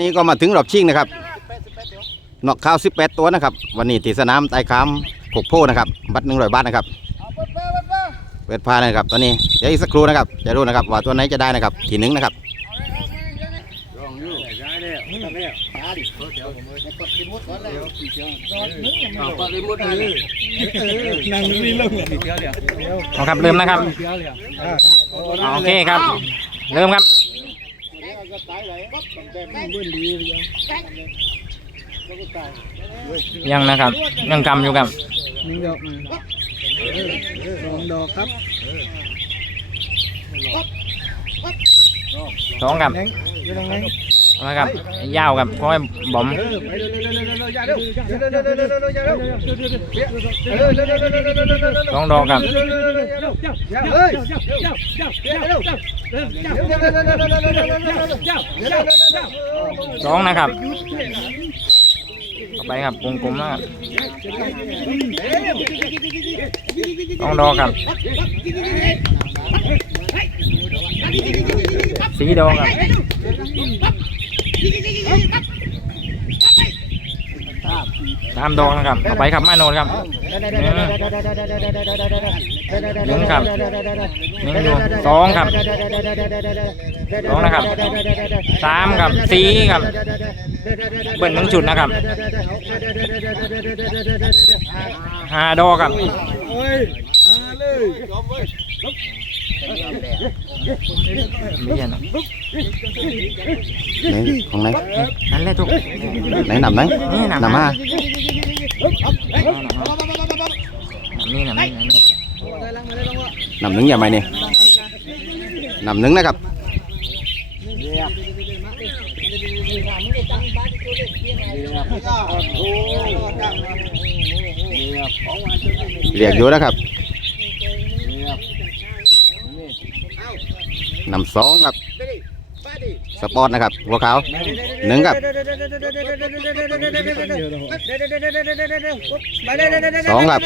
นี่ก็มาถึงรอบชิงนะครับนอกข้าว 18 ตัวนะครับ วันนี้ที่สนามไต่คำกกโพนะครับ บัตรหนึ่งร้อยบาทนะครับ เปิดพานะครับ ตอนนี้เดี๋ยวอีกสักครู่นะครับ จะรู้นะครับ ว่าตัวไหนจะได้นะครับ ทีหนึ่งนะครับเอาครับเริ่มนะครับ โอเคครับ เริ่มครับ ก็ตายเลยงมันเบื่อดีเลยยังนะครับ ยังกำอยู่กับหนึ่งดอกสองดอกครับสองกับ นะครับยาวกับพ่อบอมลองดอกครับสองนะครับต่อไปครับกลมๆนะครับลองดอกครับสีดอกครับามดอกนะครับต่อไปครับไม่โนดครับหนึ่งครับหนึ่งอยู่สองครับสองนะครับสามครับสี่ครับเบิ้ลหนึ่งจุดนะครับห้าดอกครับ ไม่ใช่นะไหนของไหนนั่นแหละทุกไหนหนำไหนนี่นำนำมานี่นำนี่นำนี่นำหนึ่งอย่าไหมเนี่ยนำหนึ่งนะครับเรียกอยู่นะครับ นำสองครับสปอร์ตนะครับหัวขาวหนึ่งครับสองครับ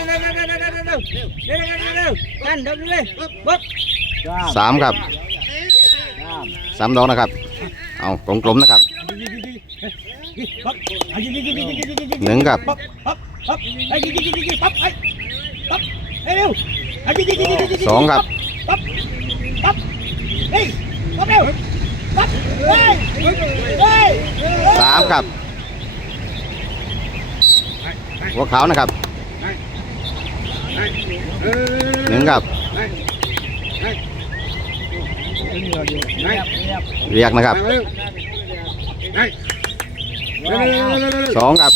กับสามครับสามดอกนะครับ เอากลมๆนะครับหนึ่งครับสองครับ สามครับ หัวขาวนะครับหนึ่งครับ เรียกนะครับสองครับ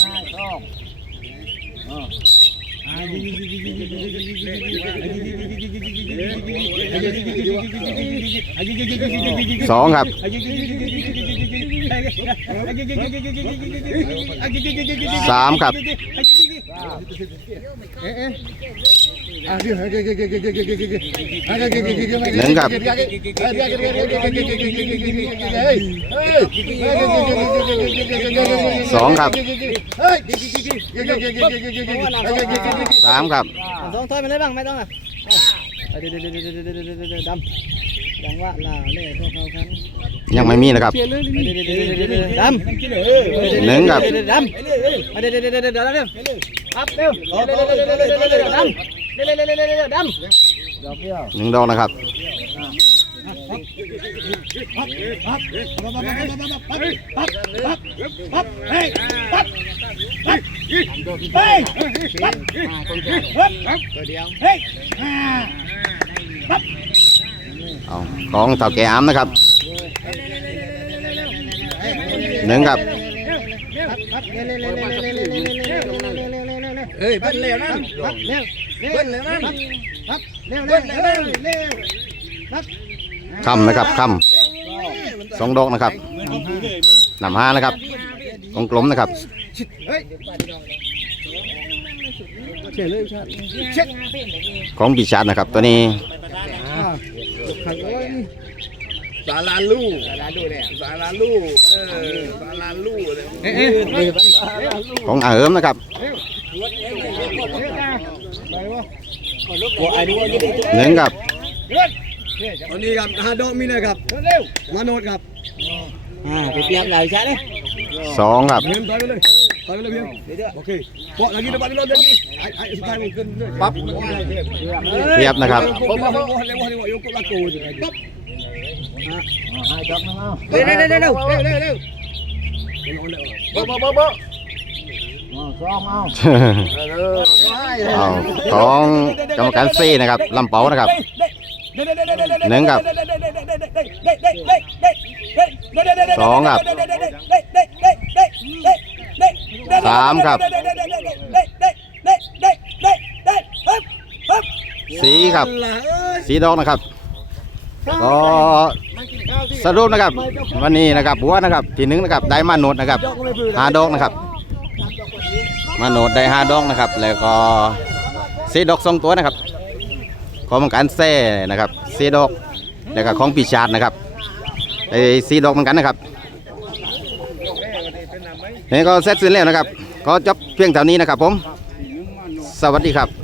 สองครับสามครับ หนึ่งครับสองครับสามครับสองถ้วยมันได้บ้างไม่ต้องอะเดี๋ยวเดี๋ยวเดี๋ยวเดี๋ยวเดี๋ยวเดี๋ยวเดี๋ยวดำดังว่าลาเล่พวกเขาครั้งยังไม่มีนะครับเดี๋ยวเดี๋ยวเดี๋ยวเดี๋ยวเดี๋ยวดำหนึ่งครับเดี๋ยวดำเดี๋ยวเดี๋ยวเดี๋ยวเดี๋ยวเดี๋ยวเร็ว ครับเร็วเวเร็วเร็วเร็วเเร็วดเร็วเร็เร็วเเร็วดำดอกดีหนึ่งดอกนะครับเอาของเตาแก่อ้ํนะครับหนึ่งครับ เฮ้ยเบิ้ลเร็วนะเร็วเบิ้ลเร็วนะเร็วเร็วเร็วเร็วเร็วคำนะครับคำสองดอกนะครับนำห้านะครับกลมๆนะครับเฉยเลยครับของปีชาดนะครับ ตัวนี้ขังไว้สาราลู่สาราลู่เนี่ยสาราลู่เออสาราลู่เลยเอ๊ะเอ๊ะเอ๊ะของอาเอิมนะครับ ไอ้ดูว่าจะได้หนึ่งครับวันนี้ครับฮาโดมินะครับเร็วมาโนดครับอ่าไปเปียกเราใช่ไหมสองครับเพียงถอยไปเลยถอยไปเลยเพียงโอเคเปาะลากี้นะบ้านเราเดี๋ยวนี้ไอ้ไอ้สุดท้ายมันขึ้นปั๊บเทียบนะครับผมว่าผมว่าเร็วเร็วเร็วกูละกูจะไงปั๊บเร็วเร็วเร็วเร็วเร็วเร็วเร็วเบ้อเบ้อเบ้อเบ้อเอาของกรรมการซีนะครับลำเปานะครับหนึ่งครับสองครับสามครับสีครับ สีดอกนะครับก็สรุปนะครับ วันนี้นะครับหัวนะครับ ที่หนึ่งนะครับ ได้มาโนดนะครับหาดอกนะครับ มาโนดได้ห้าดอกนะครับ แล้วก็สีดอกสองตัวนะครับ ของการแซ่นะครับสีดอก แล้วก็ของปีชาดนะครับไอ้สีดอกเหมือนกันนะครับนี่ก็เสร็จสิ้นแล้วนะครับ ก็จบเพียงเท่านี้นะครับผม สวัสดีครับ